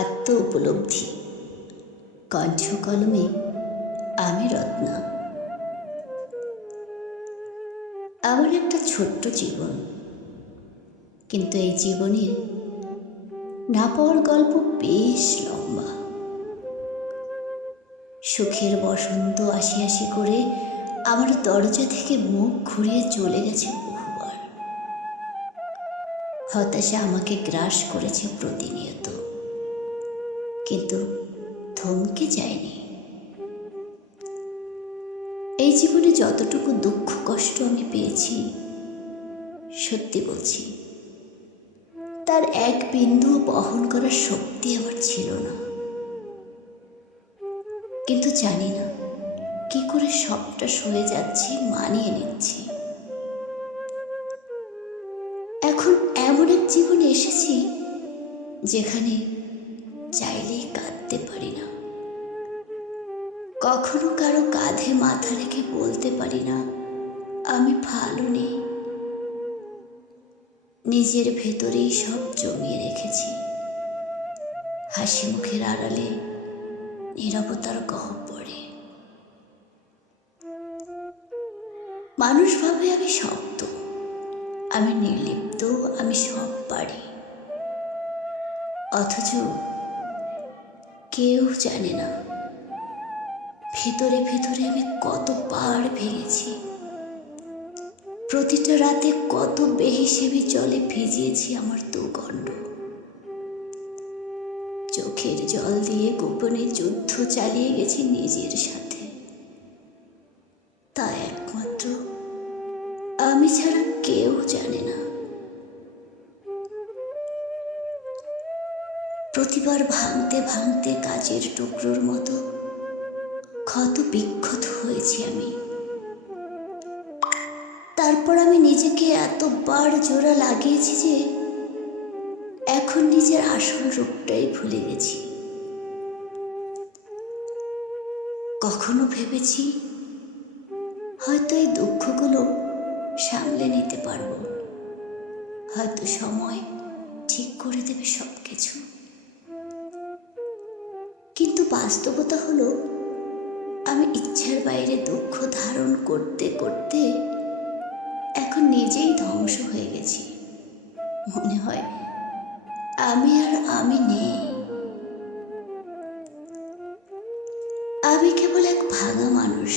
আত্ম উপলব্ধি। কণ্ঠ কলমে আমি রত্না। আমার একটা ছোট্ট জীবন, কিন্তু এই জীবনের না পাওয়ার গল্প বেশ লম্বা। সুখের বসন্ত আসি আসি করে আমার দরজা থেকে মুখ ঘুরিয়ে চলে গেছে বহুবার। হতাশা আমাকে গ্রাস করেছে প্রতিনিয়ত, কিন্তু থমকে যায়নি। এই জীবনে যতটুকু দুঃখ কষ্ট আমি পেয়েছি, সত্যি বলছি, তার এক বিন্দুও বহন করার শক্তি আমার ছিল না। কিন্তু জানি না কি করে সবটা সয়ে যাচ্ছি, মানিয়ে নিচ্ছি। এখন এমন এক জীবনে এসেছি যেখানে চাইলেই কাঁদতে পারি না, কখনো কারো কাঁধে মাথা রেখে বলতে পারি না আমি ভালো নেই। নিজের ভেতরেই সব জমিয়ে রেখেছি, হাসি মুখের আড়ালে নীরবতার গহ্বরে। মানুষ ভাবে আমি শক্ত, আমি নির্লিপ্ত, আমি সব পারি। অথচ কেউ জানে না ভেতরে ভেতরে আমি কতবার ভেঙেছি। প্রতিটা রাতে কত বেহিসেবি জলে ভিজিয়েছি আমার দুগণ্ড। চোখের জল দিয়ে গোপনে যুদ্ধ চালিয়ে গেছি নিজের সাথে। তা একমাত্র আমি ছাড়া কেউ জানে না। প্রতিবার ভাঙতে ভাঙতে কাচের টুকরোর মতো ক্ষত বিক্ষত হয়েছি আমি। তারপর আমি নিজেকে এতবার জোড়া লাগিয়েছি যে এখন নিজের আসল রূপটাই ভুলে গেছি। কখনো ভেবেছি হয়তো এই দুঃখগুলো সামলে নিতে পারবো, হয়তো সময় ঠিক করে দেবে সব কিছু। কিন্তু বাস্তবতা হলো আমি ইচ্ছার বাইরে দুঃখ ধারণ করতে করতে এখন নিজেই ধ্বংস হয়ে গেছি। মনে হয় আমি আর আমি নেই। আমি কেবল এক ভাঙা মানুষ,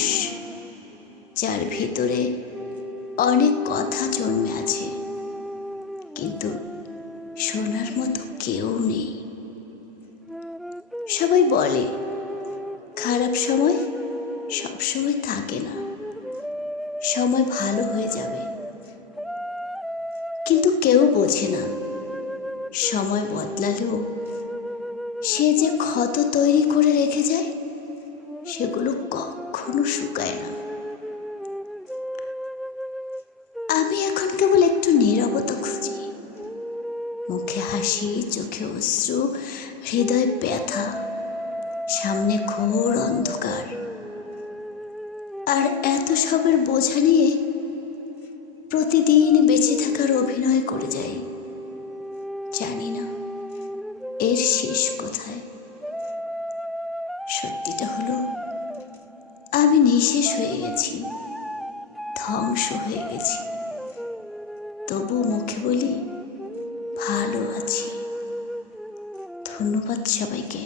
যার ভিতরে অনেক কথা জন্মে আছে, কিন্তু শোনার মতো কেউ নেই। সবাই বলে খারাপ সময় সবসময় থাকে না, সময় ভালো হয়ে যাবে। কিন্তু কেউ বোঝে না সময় বদলালেও সে যে ক্ষত তৈরি করে রেখে যায় সেগুলো কখনো শুকায় না। আমি এখন কেবল একটু নীরবতা খুঁজি, মুখে হাসি, চোখে অশ্রু, হৃদয়ে ব্যথা, সামনে ঘোর অন্ধকার। আর এত সবের বোঝা নিয়ে প্রতিদিন বেঁচে থাকার অভিনয় করে যাই। জানি না এর শেষ কোথায়। সত্যিটা হলো আমি নিঃশেষ হয়ে গেছি, ধ্বংস হয়ে গেছি। তবু মুখে বলি ভালো আছি। ধন্যবাদ সবাইকে।